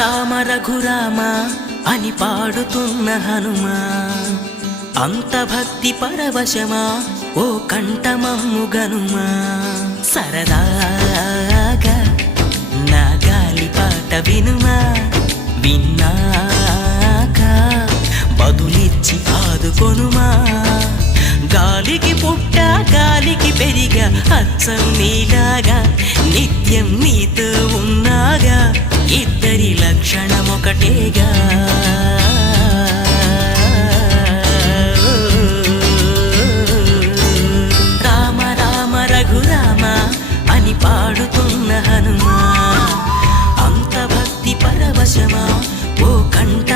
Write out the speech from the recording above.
రామ రఘురామ అని పాడుతున్న హనుమా, అంత భక్తి పరవశమా ఓ కంఠమమ్ము గనుమా. సరదాగా నా గాలి పాట వినుమా, విన్నాక బదులిచ్చి ఆదుకొనుమా. గాలికి పుట్ట గాలికి పెరిగా అచ్చం నీలాగా, నిత్యం నీతో ఉన్నాగా, ఇద్దరి లక్షణం ఒకటేగా. రామ రామ రఘురామ అని పాడుతున్న హనుమా, అంత భక్తి పరవశమా ఓ కంఠ